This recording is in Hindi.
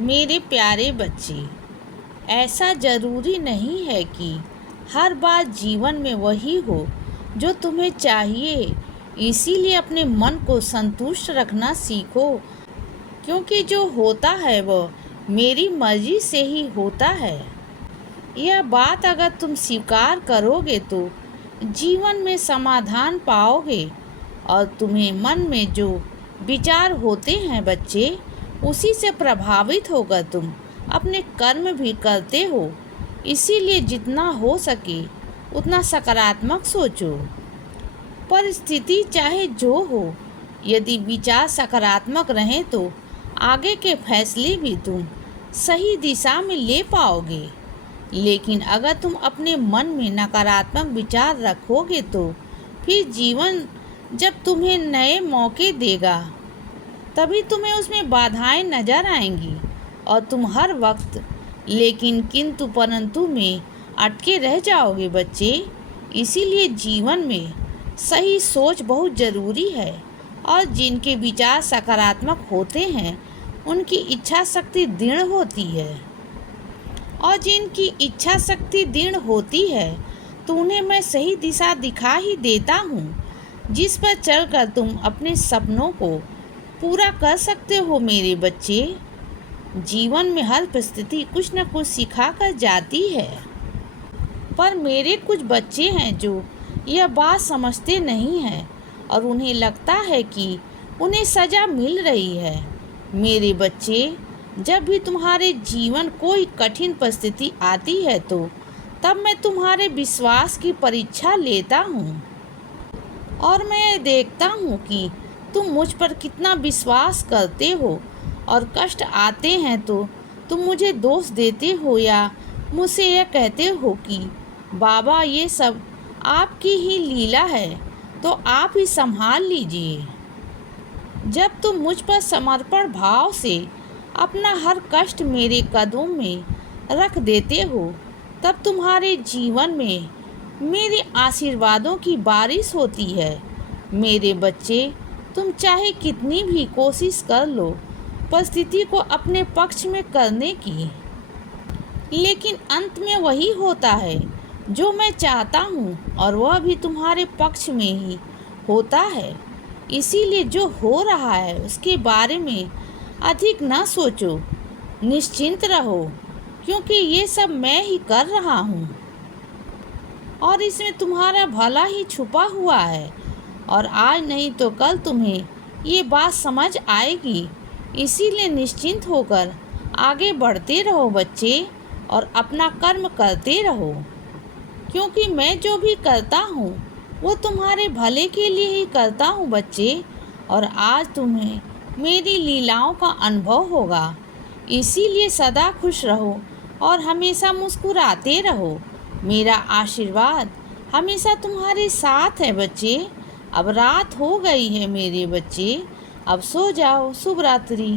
मेरे प्यारे बच्चे, ऐसा ज़रूरी नहीं है कि हर बार जीवन में वही हो जो तुम्हें चाहिए। इसीलिए अपने मन को संतुष्ट रखना सीखो, क्योंकि जो होता है वह मेरी मर्जी से ही होता है। यह बात अगर तुम स्वीकार करोगे तो जीवन में समाधान पाओगे, और तुम्हें मन में जो विचार होते हैं बच्चे, उसी से प्रभावित होकर तुम अपने कर्म भी करते हो। इसीलिए जितना हो सके उतना सकारात्मक सोचो। परिस्थिति चाहे जो हो, यदि विचार सकारात्मक रहें तो आगे के फैसले भी तुम सही दिशा में ले पाओगे। लेकिन अगर तुम अपने मन में नकारात्मक विचार रखोगे तो फिर जीवन जब तुम्हें नए मौके देगा तभी तुम्हें उसमें बाधाएं नजर आएंगी, और तुम हर वक्त लेकिन किंतु परंतु में अटके रह जाओगे बच्चे। इसीलिए जीवन में सही सोच बहुत ज़रूरी है, और जिनके विचार सकारात्मक होते हैं उनकी इच्छा शक्ति दृढ़ होती है, और जिनकी इच्छा शक्ति दृढ़ होती है तो उन्हें मैं सही दिशा दिखा ही देता हूँ, जिस पर चलकर तुम अपने सपनों को पूरा कर सकते हो। मेरे बच्चे, जीवन में हर परिस्थिति कुछ न कुछ सिखा कर जाती है, पर मेरे कुछ बच्चे हैं जो यह बात समझते नहीं हैं और उन्हें लगता है कि उन्हें सज़ा मिल रही है। मेरे बच्चे, जब भी तुम्हारे जीवन कोई कठिन परिस्थिति आती है तो तब मैं तुम्हारे विश्वास की परीक्षा लेता हूँ, और मैं देखता हूँ कि तुम मुझ पर कितना विश्वास करते हो। और कष्ट आते हैं तो तुम मुझे दोष देते हो या मुझसे यह कहते हो कि बाबा ये सब आपकी ही लीला है, तो आप ही संभाल लीजिए। जब तुम मुझ पर समर्पण भाव से अपना हर कष्ट मेरे कदमों में रख देते हो, तब तुम्हारे जीवन में मेरे आशीर्वादों की बारिश होती है। मेरे बच्चे, तुम चाहे कितनी भी कोशिश कर लो परिस्थिति को अपने पक्ष में करने की, लेकिन अंत में वही होता है जो मैं चाहता हूँ, और वह भी तुम्हारे पक्ष में ही होता है। इसीलिए जो हो रहा है उसके बारे में अधिक न सोचो, निश्चिंत रहो, क्योंकि ये सब मैं ही कर रहा हूँ और इसमें तुम्हारा भला ही छुपा हुआ है। और आज नहीं तो कल तुम्हें ये बात समझ आएगी। इसीलिए निश्चिंत होकर आगे बढ़ते रहो बच्चे, और अपना कर्म करते रहो, क्योंकि मैं जो भी करता हूँ वो तुम्हारे भले के लिए ही करता हूँ बच्चे। और आज तुम्हें मेरी लीलाओं का अनुभव होगा। इसीलिए सदा खुश रहो और हमेशा मुस्कुराते रहो। मेरा आशीर्वाद हमेशा तुम्हारे साथ है बच्चे। अब रात हो गई है मेरे बच्चे, अब सो जाओ। शुभ रात्रि।